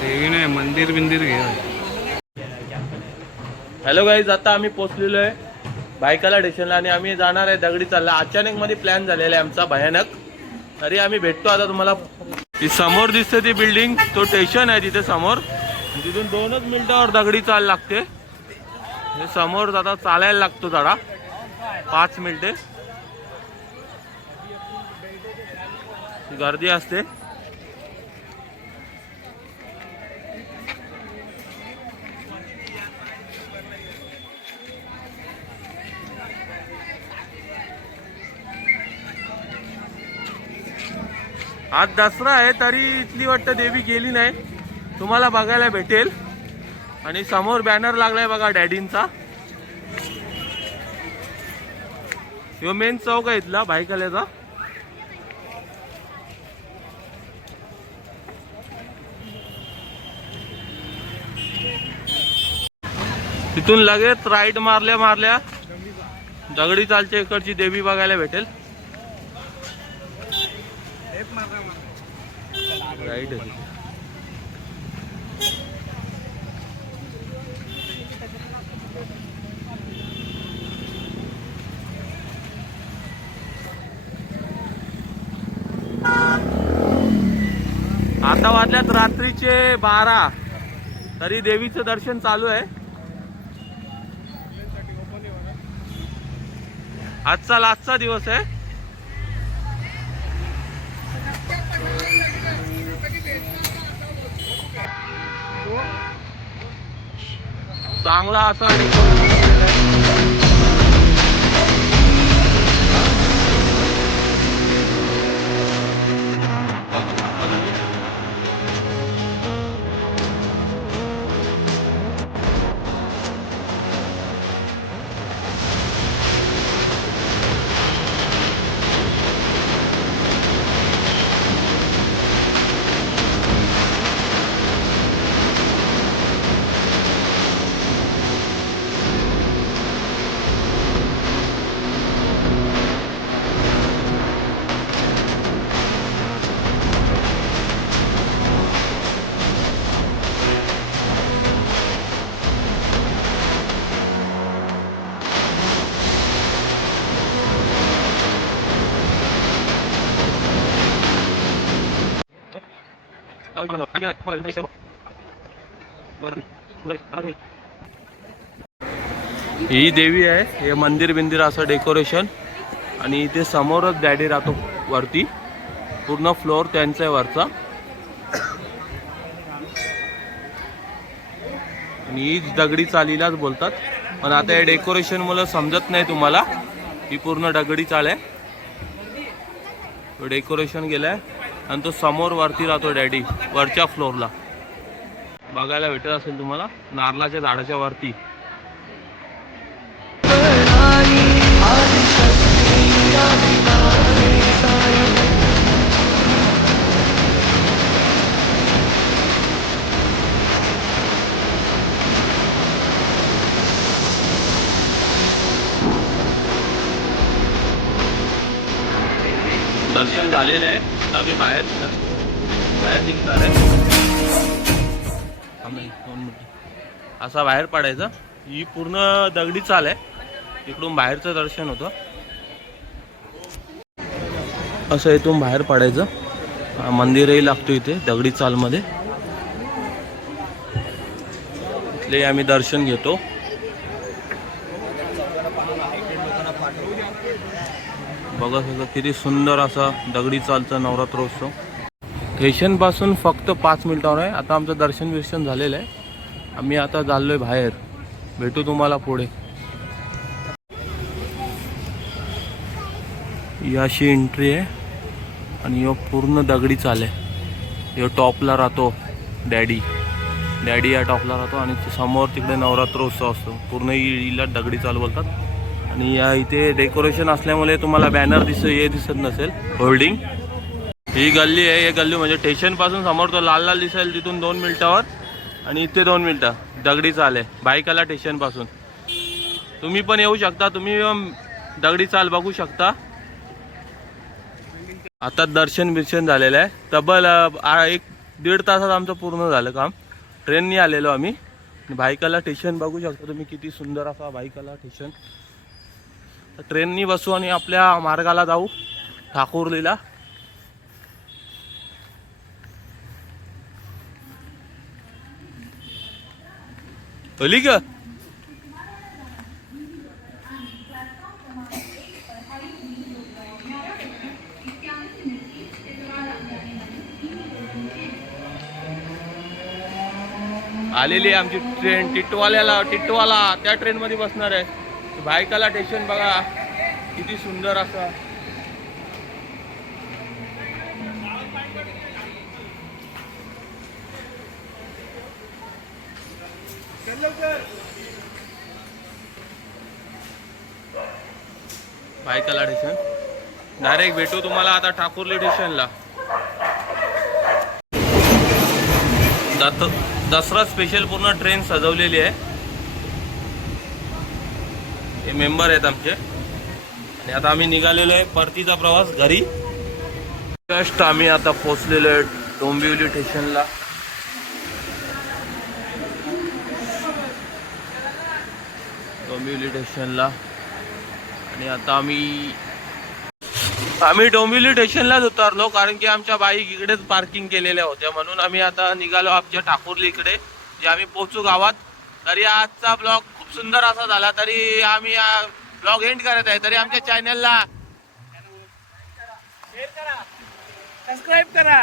देवी नाही, मंदिर बिंदिर घे. हॅलो गाईज, आता आम्ही पोहोचलेलो आहे भायखला स्टेशनला आणि आम्ही जाणार आहे दगडी चालला. अचानक मध्ये प्लॅन झालेला आहे आमचा भयानक. तरी आम्ही भेटतो आता तुम्हाला. ती समोर दिसते ती बिल्डिंग, तो स्टेशन आहे तिथे समोर. तिथून 2च मिनिटावर दगडी चाल लागते. हे समोर आता चालायला लागतो जरा 5 मिनिटे. गर्दी असते. आज दसरा आहे तरी इथली वाटतं देवी गेली नाही. तुम्हाला बघायला भेटेल. आणि समोर बॅनर लागलाय बघा डॅडींचा. ह्यो मेन चौक आहे इथला भायखल्याचा. तिथून लगेच राईट मारल्या मारल्या दगडी चालच्या इकडची देवी बघायला भेटेल. राईट आहे. आता वाजल्यात रात्रीचे 12 तरी देवीचं दर्शन चालू आहे. आजचा लास्टचा दिवस आहे. चांगला असा ही देवी आहे. हे मंदिर बिंदिर असं डेकोरेशन. आणि इथे समोरच डॅडी राहतो वरती. पूर्ण फ्लोअर त्यांचा आहे वरचा. आणि हीच दगडी चालीलाच बोलतात. पण आता हे डेकोरेशन मला समजत नाही तुम्हाला. ही पूर्ण दगडी चाल आहे. डेकोरेशन केलंय. आणि तो समोर वरती राहतो डॅडी वरच्या फ्लोअरला. बघायला भेटत असेल तुम्हाला नारळाच्या झाडाच्या वरती. दर्शन झालेलं आहे. आम्ही बाहेर निघणार आहे. असा बाहेर पडायचा. ही पूर्ण दगडी चाल आहे. इकडून बाहेरचं दर्शन होतं. असं इथून बाहेर पडायचं. मंदिरही लागतो इथे दगडी चालमध्ये. इथले आम्ही दर्शन घेतो. बघा सगळं किती सुंदर असा दगडी चालचा नवरात्रोत्सव. स्टेशन पासून फक्त 5 मिनिटावर आहे. आता आमचं दर्शन झालेलं आहे. आम्ही आता चाललोय बाहेर. भेटू तुम्हाला पुढे. ही अशी एंट्री आहे. आणि ह्यो पूर्ण दगडी चाल आहे. ह्यो टॉपला राहतो डॅडी या टॉपला राहतो. आणि समोर तिकडे नवरात्रोत्सव असतो. पूर्ण हिला दगडी चाल बोलतात. आणि या इथे डेकोरेशन असल्यामुळे तुम्हाला बॅनर दिसत नसेल होल्डिंग. ही गल्ली आहे. हे गल्ली म्हणजे स्टेशन पासून समोर तो लाल लाल दिसेल तिथून 2 मिनिटावर. आणि इथे 2 मिनिटं दगडी चाल आहे भायखला स्टेशन पासून. तुम्ही पण येऊ शकता. तुम्ही दगडी चाल बघू शकता. आता दर्शन बिर्शन झालेलं आहे. तब्बल 1-1.5 तासात आमचं पूर्ण झालं काम. ट्रेननी आलेलो आम्ही. भाईकाला स्टेशन बघू शकता तुम्ही, किती सुंदर असा भाईकाला स्टेशन. ट्रेननी बसू आणि आपल्या मार्गाला जाऊ ठाकुर्लीला. बोली का आलेली आहे आमची ट्रेन. टिटवाला त्या ट्रेन मध्ये बसणार आहे. भायकाला स्टेशन बघा किती सुंदर असं. भायकाला स्टेशन डायरेक्ट भेटू तुम्हाला आता ठाकुर्ली स्टेशनला. दसरा स्पेशल पूर्ण ट्रेन सजवलेली आहे. हे मेंबर आहेत आमचे. आणि आता आम्ही निघालेलो आहे परतीचा प्रवास घरी. जस्ट आम्ही आता पोहोचलेलो आहे डोंबिवली स्टेशनला. डोंबिवली स्टेशनला आणि आता आम्ही डोंबिवली स्टेशनलाच उतरलो, कारण की आमच्या बाईक इकडेच पार्किंग केलेल्या होत्या. म्हणून आम्ही आता निघालो आमच्या ठाकुर्ली इकडे, जे आम्ही पोहोचू गावात. तरी आजचा ब्लॉग खूप सुंदर असा झाला. तरी आम्ही ब्लॉग एंड करत आहे. तरी आमच्या चॅनलला शेअर करा, सबस्क्राईब करा.